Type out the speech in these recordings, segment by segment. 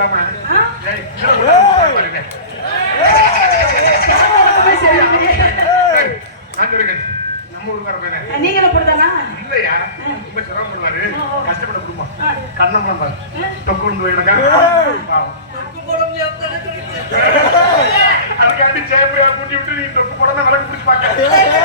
கொடுக்கலாமா நம்ம ஊருக்கார நீங்களும் கொடுத்தானா இல்லையா ரொம்ப சிரமப்படுவாரு கஷ்டப்பட குடும்பம் கண்ணம் பண்ணாரு தொக்கு கொண்டு போயிருக்கா அதுக்காண்டி சேப்பையா கூட்டி விட்டு நீ தொக்கு போடாம விளக்கு பிடிச்சி பார்க்க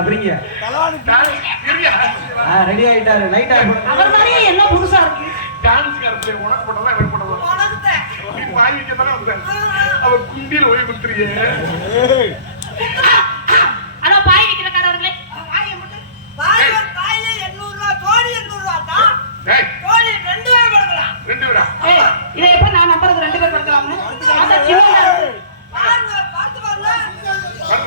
விடுங்க டான்ஸ், இருயா. ஆ, ரெடி ஆயிட்டாரு. ஆஃப் அவர் மாதிரியே எல்லாம் புதுசா இருக்கு? டான்ஸ்கார பிள்ளை உனக்கு போட்டதா எனக்கு போட்டதா வாய் வைக்க தானே. வந்த அவ குண்டியில் ஓய்வு கொடுத்துறியே ஹலோ பாய் விக்கிற காரவர்களே ஏய், ரெண்டு பேரா ஏய், இதை எப்ப நான் நம்புறது ரெண்டு பேர் படுக்கலாம்னு அதான் சின்னதா இருக்கு. பார்த்து வருமா? ஏய், நீ பாய்க்கு வந்தா பிரார்த்தனை பண்ண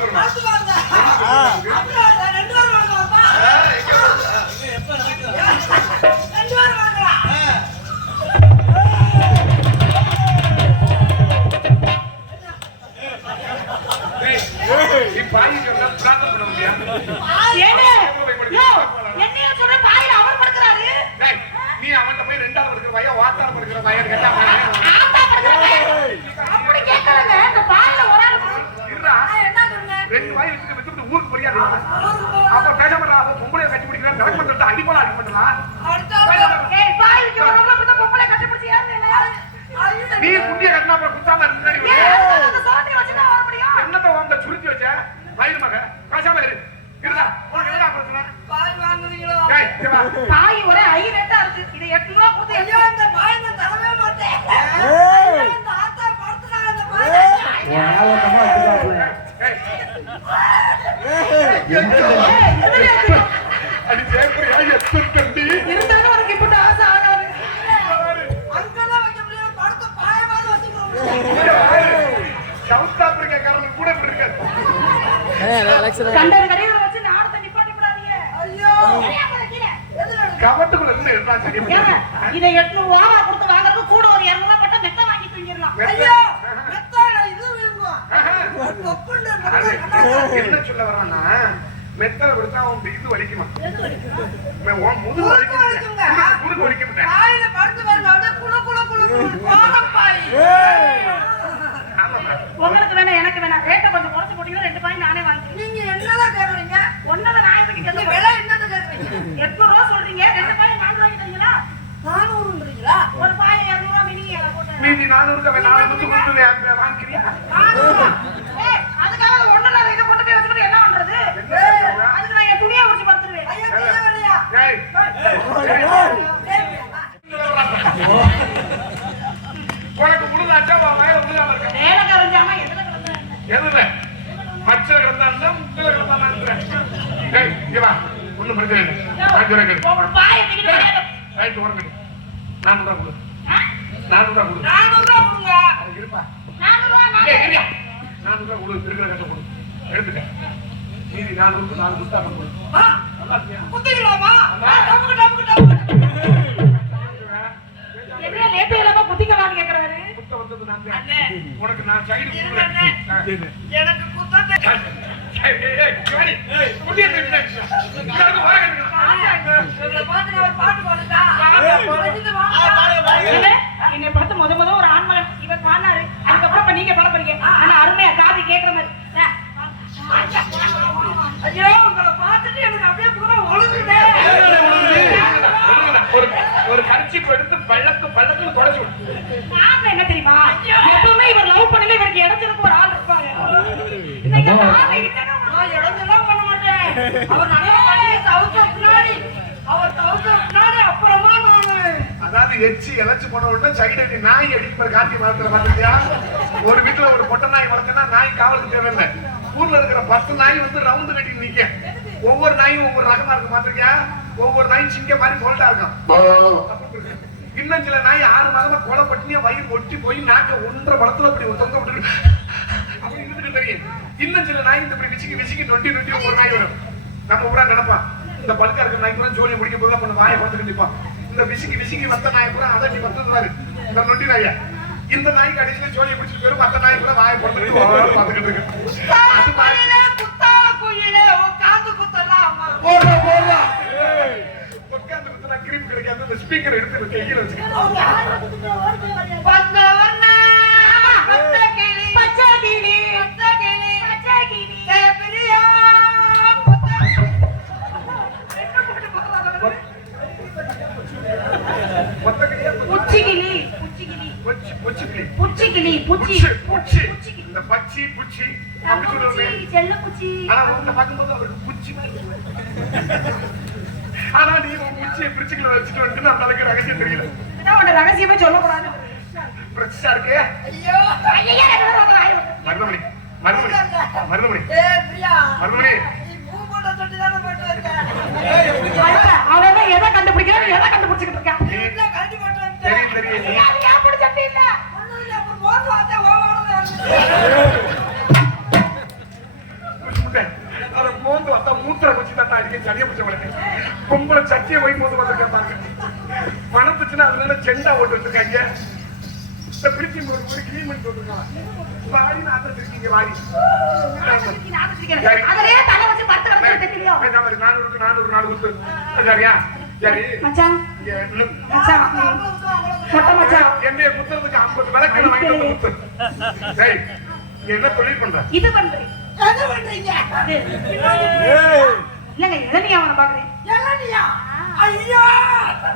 முடியா? ஏங்க, யோ, என்னைய சொல்ற பாயில அவர் படுக்கிறாரு ஏய், நீ அவன் போய் ரெண்டாவது இருக்கிற பையன் வாத்தாரம் இருக்கிற பையன் கேட்டா அவன் ஆத்தா படுக்கிற பையன். அப்படி கேட்கலங்க இந்த பாயில ஒரு ஆள் இருடா. ரெண்டு வாய் வச்சுட்டு வச்சுட்டு ஊருக்கு போறியா அப்ப பொம்பளைய கட்டி பிடிக்கிறான். நடக்க மாட்டா அடிப்பலாம் அடி பண்ணலாம் பொம்பளை. நீ குட்டிய கட்டினா அப்புறம் குத்தாம முடியும்? என்னத்த உங்க சுருட்டி வச்ச? வயிறு மக பேசாம இரு. இருடா உனக்கு என்ன பிரச்சனை. பாய் ஒரே ஹை ரேட்டா இருக்கு. இதை எட்டு ரூபா கொடுத்து ஐயோ எட்டு- இந்த பாய் நான் தரவே மாட்டேன் ஏய். இந்த ஆத்தா படுத்துறாங்க இந்த பாய் ஞாபகமா வச்சுக்காப்புல ஏய், ஏய், எதுல இருக்கு? அடி ஜெயப்பிரியா, எத்தனை தண்டி? இருந்தாலும் உனக்கு இப்படி ஆசை ஆகாது. அங்கதான் வைக்க முடியாது படுத்து பாயமாவது வச்சுக்கிறோம் இங்க பாரு. சவுத் ஆப்பிரிக்காக்காரனுக்கு கூட இப்படி இருக்காது. கண்டது கடையில வச்சு நாடத்தை நிப்பாட்டி விடாதீங்க. ஐயோ தெரியாமல கீழே. எதுல இருக்கு? கவட்டுக்குள்ள இருந்து எடுத்தா சரி ஏங்க, இதை எட்நூறு ரூபாவா கொடுத்து வாங்குறது கூட ஒரு இருநூறு ரூபாய் போட்டா மெத்த வாங்கி தூங்கிடலாம் ஐயோ என்ன சொல்ல வர்றான்னா மெத்தல கொடுத்தா அவன் இது வலிக்குமா? உன் முதுகு வலிக்கும். முதுகு வலிக்கும் உங்களுக்கு வேணா எனக்கு வேணா ரேட்டை கொஞ்சம் குறைச்சு போட்டீங்கன்னா ரெண்டு பாய் நானே வாங்கிக்கிறேன். நீங்க என்னதான் கேக்குறீங்க ஒன்னதை நான் எதுக்கு விலை என்னன்னு கேக்குறீங்க. எட்நூறு ரூபா சொல்றீங்க ரெண்டு பாய் நான் வாங்கி தரீங்களா நானூறுன்றீங்களா ஒரு பாய் இருநூறு ரூபா மினி அதை போட்டு மீதி நானூறுக்கு அவன் நாலு முத்து கொடுத்து வாங்கிக்கிறியா ஏய், அதுக்காக ஒண்ணுல இதை கொண்டு போய் வச்சுக்கிட்டு என்ன பண்றது அதுக்கு நான் என் துணியை உரிச்சு படுத்துருவேன் ஐயா தெரியவில்லையா ஏய், உனக்கு முழுதாச்சா உன் வாயில முழுதாம இருக்க வேலைக்காரன் ஜாமான் எதுல கிடந்தா என்ன? எதுல மச்சல கிடந்தா முத்துல கிடந்தா ஒண்ணும் பிரச்சனை இல்லை. நானூறு ரூபா கொடு? நானூறு ரூபா கொடு. நானூறு ரூபா கொடுங்க இருப்பா. நானூறு ரூபா நானூறு. நானூறு கொடு. இருக்கிற கட்ட கொடு. எடுத்துக்க. மீதி நானூறுக்கு நாலு புத்தா கொடு? குத்திக்கலாமா குத்திக்கலாம்னு கேக்குறாரு? புத்த வந்தது நான். உனக்கு நான் சைடு. எனக்கு என்னை? பார்த்து முத முத ஒரு ஆண்மகன். இவர் பாடினாரு. அதுக்கப்புறம் இப்ப நீங்க பாட போறீங்க. ஆனா அருமையா காது கேட்கற மாதிரி ஆ. ஐயோ உங்களை பார்த்துட்டு எனக்கு அப்படியே பூரா ஒழுங்குதே ஒரு கரிச்சிப்பு எடுத்து பள்ளக்கு பள்ளக்கு தொடச்சு விடு. காரணம் என்ன தெரியுமா? எப்பவுமே இவர் லவ் பண்ணல இவருக்கு இடத்திற்கு ஒரு ஆள் இருப்பாங்க இடைஞ்செல்லாம் பண்ண மாட்டேன். அவர் அவர் பின்னாடி அப்புறமா நானு. அதாவது எச்சி இழைச்சு போன உடனே சைடு அடி நாய் அடிக்கிற காட்சி மரத்துல பாத்துக்கியா ஒரு வீட்டுல ஒரு பொட்டை நாய் வளர்த்தனா நாய் காவலுக்கு தேவையில்லை. ஊர்ல இருக்கிற பத்து நாய் வந்து ரவுண்டு கட்டி நிக்க ஒவ்வொரு நாயும் ஒவ்வொரு ரகமா இருக்கு. பாத்திருக்கியா ஒவ்வொரு நாயும் சிங்க மாதிரி போல்ட்டா இருக்கும். இன்னும் சில நாய் ஆறு மாதமா கொலை பட்டினியா வயிறு ஒட்டி போய் நாக்க ஒன்றரை படத்துல அப்படி ஒரு தொங்க விட்டு அப்படி இருந்துட்டு தெரியும் இன்னும் சில நாய் இந்த இப்படி விசிக்கி விசிக்கி நொட்டி நொட்டி ஒரு நாய் வரும். நம்ம ஊரா நினைப்பான் இந்த பழுக்கா இருக்கிற நாய் கூட ஜோலியை முடிக்க போது கொஞ்சம் வாயை பார்த்துட்டு நிற்பான் இந்த விசிக்கி விசிக்கி வந்த நாய் கூட அதட்டி பத்துறாரு இந்த நொண்டி நாய. இந்த நாய் கடைசியில ஜோலியை பிடிச்சிட்டு போயிடும் மத்த நாய் கூட வாயை பார்த்துட்டு பார்த்துக்கிட்டு இருக்கு. புச்சி புச்சி கிளி. இந்த பச்சி புச்சி. அப்படி சொல்லுவாங்க. புச்சி, செல்ல புச்சி. ஆனா உங்களை பார்க்கும்போது அவருக்கு புச்சி மாதிரி. ஆனா நீ உன் புச்சியை பிரிச்சுக்கல வச்சுட்டு வந்துட்டு அந்த அளவுக்கு ரகசியம் தெரியல. உன்னை ரகசியமே சொல்லக்கூடாது. பிரச்சனை இருக்கு? ஐயோ. மருதமணி மருதமணி மருதமணி. மருதமணி. வந்த? அவன் எதை கண்டுபிடிக்கிறான், எதை கண்டுபிடிச்சுக்கிட்டு இருக்கான். தெரியும் தெரியும். நீ மோந்து வந்தா மூத்திர வச்சு தட்டா அடிக்க சனியை பிடிச்ச வழக்கு பொம்பளை சட்டியை போய் மோந்து வந்திருக்க பாருங்க. மணத்துச்சுன்னா அதனால செண்டா ஓட்டு வச்சிருக்காங்க? இந்த பிடிச்சி ஒரு கிளீன் பண்ணி போட்டுருக்காங்க வாடி நாத்திரத்து இருக்கீங்க வாடி? நானூறு நானூறு நாலு குத்து சரியா சரி மச்சான், மச்சான், மொட்டை மச்சான். என்னைய குத்துறதுக்கு ஐம்பது விளக்கு வாங்கிட்டு வந்து குத்து டேய் நீ என்ன தொழில் பண்ற? இது பண்றேன். என்ன பண்றீங்க? அது. இல்லைங்க இளநியா அவனை பாக்குறேன் இளநியா? ஐயோ!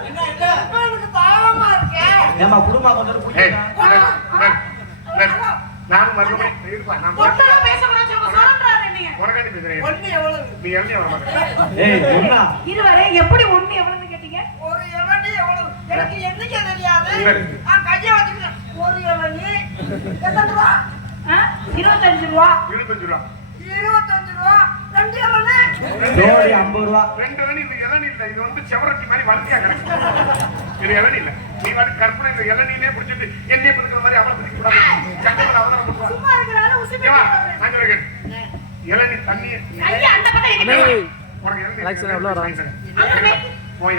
இப்ப எனக்கு தாகமா இருக்கே. ஏமா நெல், நெல், நெல். நானும் மறுபடியும் இருப்பா, நான் ஒட்டெல்லாம் பேசக்கூடாது சொல்ல சொல்றாரு என்னைய உனக்காண்டி பேசுறேன். ஒண்ணு எவ்வளவு? நீ எழுதி வர மாட்டேன். ஏய் ஒண்ணா இதுவரை எப்படி ஒண்ணு எவ்வளவுன்னு கேட்டீங்க ஒரு இளநீ எவ்வளவு? எனக்கு எண்ணிக்கை தெரியாது. நான் கையை வச்சுக்கிறேன். ஒரு இளநீ எத்தனை ரூபா? இருபத்தஞ்சு ரூபா இருபத்தஞ்சு ரூபா. இருபத்தஞ்சு ரூபா. ரெண்டு இளநீ. ஜோடி ஐம்பது ரூபா ரெண்டு இளநீ, இது இளநீ இல்ல, இது வந்து செவரொட்டி மாதிரி வளர்த்தியா கிடக்கு. இது இளநீ இல்ல. நீ வந்து கற்பனை இந்த இளநீலே பிடிச்சிட்டு என்னைய பிடிக்கிற மாதிரி அவளை பிடிக்க கூடாது. சட்டத்துல அவதாரம் பண்ணுவா. சும்மா இருக்கிறாரு உசுப்பி ஓகேவா? நான் சொல்றேன். இளநீ தண்ணி உனக்கு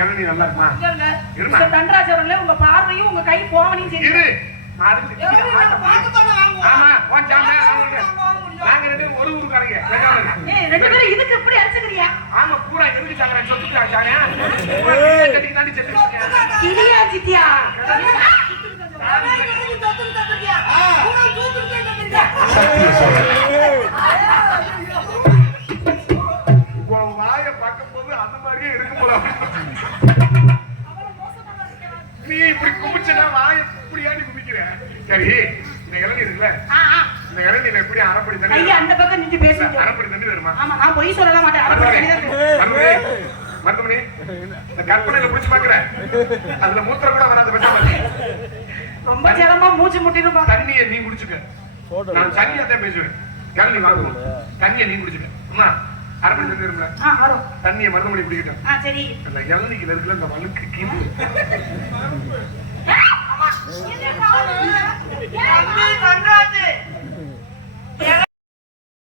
இளநீ நல்லா இருக்குமா. இருமா. மிஸ்டர் தண்டராஜ் அவர்களே உங்க பார்வையும் உங்க கை போவனையும் இரு செய்யுங்க நான் அதுக்கு ஆமா உன் சாமி, நாங்க ரெண்டு ஒரு ஊருக்காரங்க. ரெண்டு பேரும் இதுக்கு இப்படி அடிச்சுக்கிறியா ஆமா பூரா எதுக்கு சாகுறேன்? சொத்துக்கு கட்டி தாண்டி செத்து கிளியா சித்தியா இளநீ இளநீ தத்துக்கு தத்துக்கியா? உனக்கு தூத்துக்கிட்டே தத்துக்கியா? உன் வாயை பார்க்கும்போது அந்த மாதிரியே இருக்கும் போல. நீ இப்படி குமிச்சனா வாயை இப்படியாடி குமிக்கிற? சரி. இந்த இளநீ இருக்குல்ல. இந்த இளநீர் எப்படி அரைப்படி தண்ணி ஐயா? அந்த பக்கம் நின்று பேசிட்டு அரைப்படி தண்ணி வருமா ஆமா நான் பொய் சொல்லலாம் மாட்டேன். இந்த கற்பனையில புடிச்சு பாக்குற. அதுல மூத்திரம் கூட வராது ரொம்ப ஜலமா மூச்சு முட்டிடும் தண்ணியை நீ குடிச்சுக்க. நான் தண்ணியை தான் பேசுவேன். இளநீ வாங்குவோம். தண்ணியை நீ குடிச்சுக்க. அரைப்படி தண்ணி ஆ வரும். தண்ணியை மருதமணி குடிக்கட்டும். ஆ சரி. அந்த இளநீக்கில இருக்குல்ல இந்த வழுக்கு கீழ் தம்பி, தங்கராஜு,